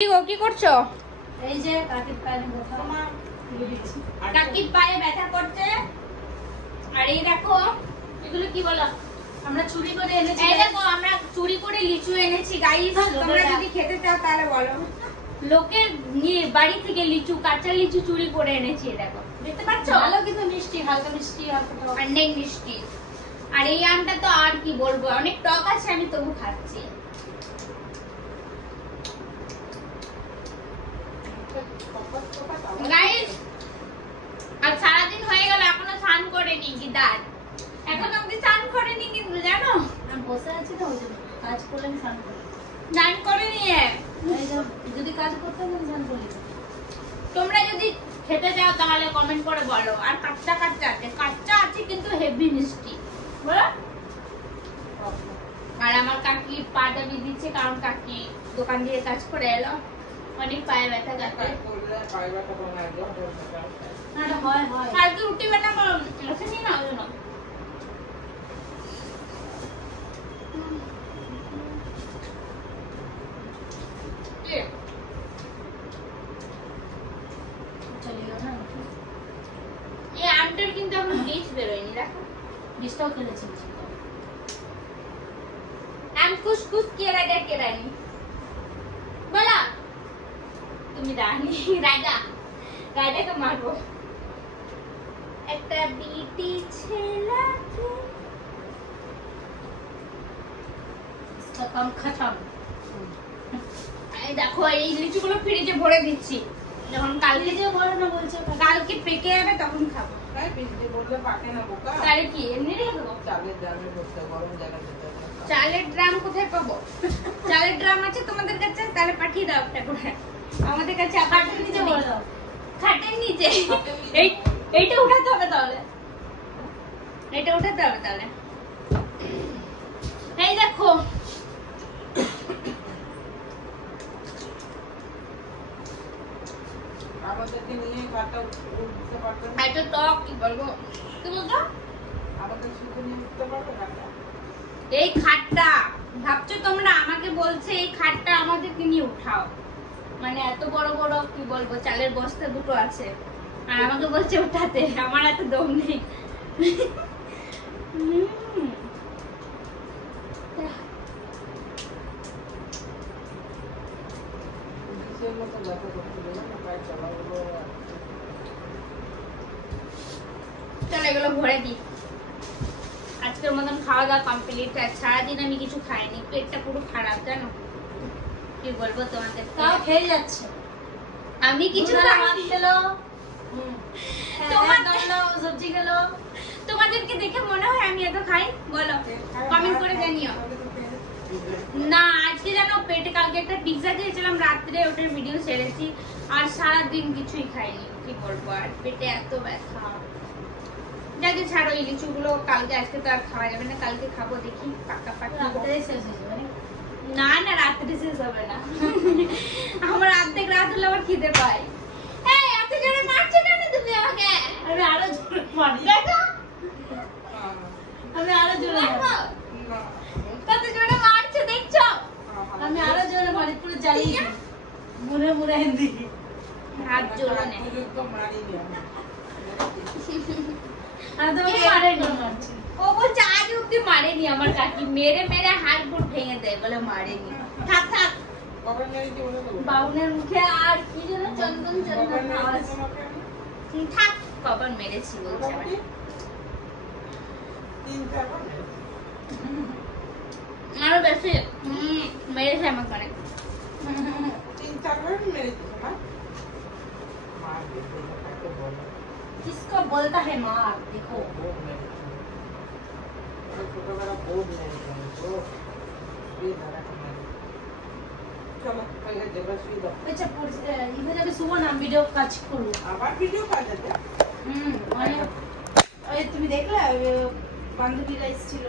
কি করছো? এই যে কাকির পায়ে কাকির পায়ে ব্যথা করছে। আর এই দেখো এগুলো কি বলো, আমরা চুরি করে এনেছি। এই দেখো আমরা চুরি করে লিচু এনেছি গাইস, তোমরা যদি খেতে চাও তাহলে বলো। লোকের বাড়ি থেকে লিচু, কাঁচা লিচু চুরি করে এনেছি। দেখো দেখতে পাচ্ছো, ভালো কিন্তু মিষ্টি, হালকা মিষ্টি, অনেক মিষ্টি। আর এই আমটা তো আর কি বলবো, অনেক টক আছে, আমি তবু খাচ্ছি। গাইস আর সারাদিন হয়ে গেল এখনো স্নান করেনি গিদার, এখন অব্দি স্নান করেনি কিন্তু জানো, আমি বসে আছি তো, ওই জন্য কাজ করলে আমি স্নান করি। স্নান করেনি। এই যে যদি কাজ করতে আমি স্নান করি। তোমরা যদি খেতে চাও তাহলে কমেন্ট করে বলো। আর কাঁচা কাঁচা আছে, কাঁচা আছে কিন্তু হেভি মিষ্টি বলো। আর আমার কাকি পাটা দিচ্ছে, কারণ কাকি দোকান দিয়ে কাজ করে এলো, অনেক পায়ে ব্যথা কাটে। হয় হয়। কালকে রুটি বানাবো আসেনি না, ওই জন্য। চলিও না। এই আমটার কিন্তু এখন বীজ বেরোয়নি, দেখো বীজটাও খেলেছি। আম কুছ কুছ কেরাডা কেরানি বলা। তুমি রানী রাজা, রাজাকে মারবো। একটা বিটি ছেলেকে इसका काम खत्म। এই দেখো এই লিচুগুলো ফ্রিজে ভরে দিচ্ছি, যখন কালকে যে বড় না বলছো, কালকে পেকে যাবে তখন খাবো। তাহলে কি এমনি রেখে দেবো? চালের ড্রাম কোথায় পাবো? চালের ড্রাম আছে তোমাদের কাছে? তাহলে পাঠিয়ে দাও একটা করে আমাদের কাছে। খাটের নিচে বলে দাও, খাটের নিচে। এইটা উঠাতে হবে তাহলে, এটা উঠাতে হবে তাহলে। এই দেখো এত টক, কি বলবো কি বলতো, এই খাটটা ভাবছো তোমরা, আমাকে বলছে এই খাটটা আমাদেরকে নিয়ে উঠাও। মানে এত বড় বড় কি বলবো চালের বস্তা দুটো আছে, আর আমাকে বলছে উঠাতে। আমার এত দম নেই। চলো এগুলো ভরে দিই। আজকের মতন খাওয়া দাওয়া কমপ্লিট। আর সারাদিন আমি কিছু খাইনি, পেটটা পুরো খারাপ জানো, কি বলবো তোমাদের। তাও খেয়ে যাচ্ছে। আমি কিছু খাইনি। সবজি গেল। তোমাদেরকে দেখে মনে হয় আমি এত খাই? বলো কমেন্ট করে জানিও। না আজকে জানো পেটে, কালকে একটা পিৎজা খেয়েছিলাম রাত্রে, ওটার ভিডিও ছেড়েছি। আর সারাদিন কিছুই খাইনি, কি বলবো। আর পেটে এত ব্যথা। যাকে ছাড়ো, এই লিচুগুলো কালকে, আজকে তো আর খাওয়া যাবে না, কালকে খাবো দেখি পাকা পাকা। না না রাত্রে শেষ হবে না। আমার অর্ধেক রাত হলে আবার খিদে পায়। এই এত জোরে মারছো কেন তুমি আমাকে? আমি আরো জোরে মারি। দেখো আমি আরো জোরে মারি। কত জোরে মারছো দেখছো? আমি আরো জোরে মারি, পুরো জ্বালিয়ে দিই। মুড়ে মুড়ে হিন্দি হাত জোরে নে। আর তোমাকে মারেনি, মারছি। ও বলছে আজ অব্দি মারেনি আমার কাকি, মেরে মেরে হাত পুরো ভেঙে দেয় বলে মারেনি। থাক থাক, বাউনের মুখে আর কি যেন চন্দন চন্দন আওয়াজ। থাক, কখন মেরেছি বলছে আবার। আরো বেশি মেরেছে আমাকে অনেক। किसको बोलता है मार, देखो। আচ্ছা ইভে যাবে শুভ না, ভিডিও কাজ করবো আবার, ভিডিও কাজ আছে। মানে ওই তুমি দেখলে বান্ধবীরা এসেছিল।